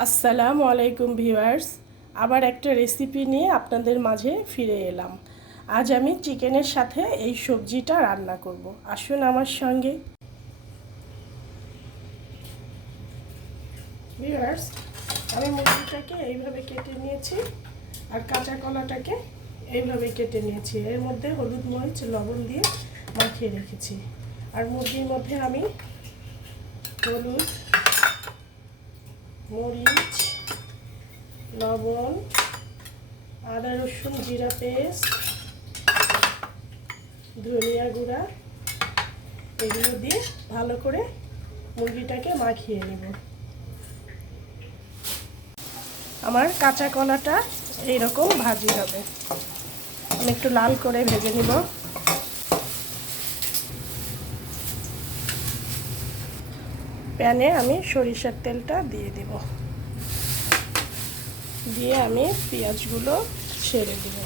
আসসালামু আলাইকুম ভিউয়ার্স, আবার একটা রেসিপি নিয়ে আপনাদের মাঝে ফিরে এলাম। আজ আমি চিকেনের সাথে এই সবজিটা রান্না করব। আসুন আমার সঙ্গে। ভিউয়ার্স, আমি মুরগিটাকে এইভাবে কেটে নিয়েছি আর কাঁচা কলাটাকে এইভাবে কেটে নিয়েছি। এর মধ্যে হলুদ মরিচ লবণ দিয়ে মাখিয়ে রেখেছি। আর মুরগির মধ্যে আমি হলুদ, মরিচ, লবণ, আদা রসুন জিরা পেস্ট, ধনিয়া গুঁড়া এগুলো দিয়ে ভালো করে মুরগিটাকে মাখিয়ে নেব। আমার কাঁচা কলাটা এইরকম ভাজি হবে। আমি একটু লাল করে ভেজে নিব। প্যানে আমি সরিষার তেলটা দিয়ে দিব, দিয়ে আমি পেঁয়াজগুলো ছেড়ে দেব।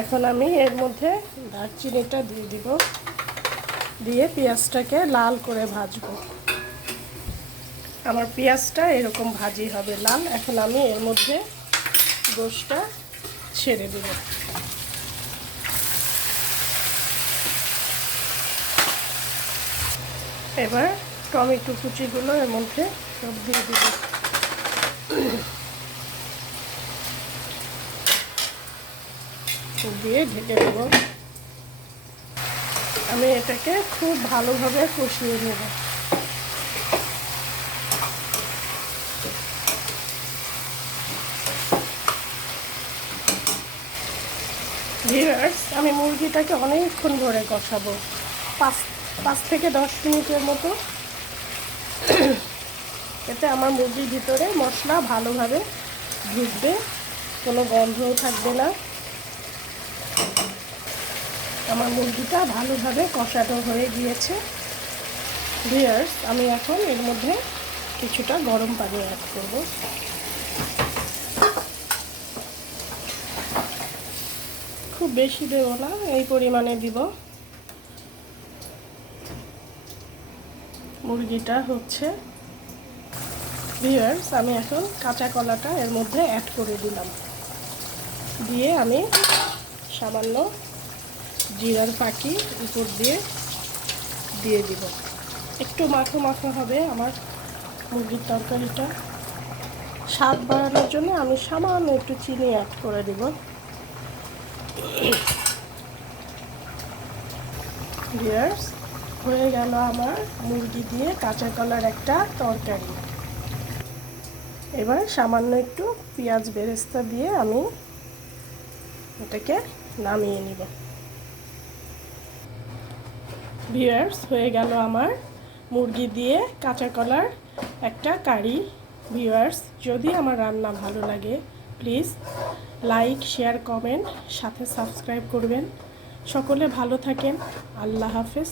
এখন আমি এর মধ্যে দারচিনিটা দিয়ে দিব, দিয়ে পেঁয়াজটাকে লাল করে ভাজবো। আমার পেঁয়াজটা এরকম ভাজি হবে লাল। এখন আমি এর মধ্যে গোশটা ছেড়ে দেব। এবার টমেটো কুচিগুলো এর মধ্যে সব দিয়ে দিব। দিয়ে ঢেকে দেব। আমি এটাকে খুব ভালোভাবে কষিয়ে নেব। ভিউয়ার্স, আমি মুরগিটাকে অনেকক্ষণ ধরে কষাবো, 5 থেকে 10 মিনিটের মতো। এতে আমার মুরগির ভিতরে মশলা ভালোভাবে ঢুকবে, কোনো গন্ধও থাকবে না। আমার মুরগিটা ভালোভাবে কষানো হয়ে গিয়েছে। ভিউয়ার্স, আমি এখন এর মধ্যে কিছুটা গরম পানি অ্যাড করব। খুব বেশি দেব না, এই পরিমাণে দিব। মুরগিটা হচ্ছে। ভিউয়ার্স, আমি এখন কাঁচা কলাটা এর মধ্যে অ্যাড করে দিলাম, দিয়ে আমি সামান্য জিরার ফাঁকি উপর দিয়ে দিব। একটু মাখো মাখো হবে আমার মুরগির তরকারিটা। স্বাদ বাড়ানোর জন্য আমি সামান্য একটু চিনি অ্যাড করে দিব। ভিউয়ার্স, হয়ে গেল আমার মুরগি দিয়ে কাঁচা কলার একটা তরকারি। এবার সামান্য একটু পেঁয়াজ বেরেস্তা দিয়ে আমি এটাকে নামিয়ে নিব। ভিউয়ার্স, হয়ে গেল আমার মুরগি দিয়ে কাঁচা কলার একটা কারি। ভিউয়ার্স, যদি আমার রান্না ভালো লাগে প্লিজ লাইক, শেয়ার, কমেন্ট, সাথে সাবস্ক্রাইব করবেন। সকলে ভালো থাকেন। আল্লাহ হাফেজ।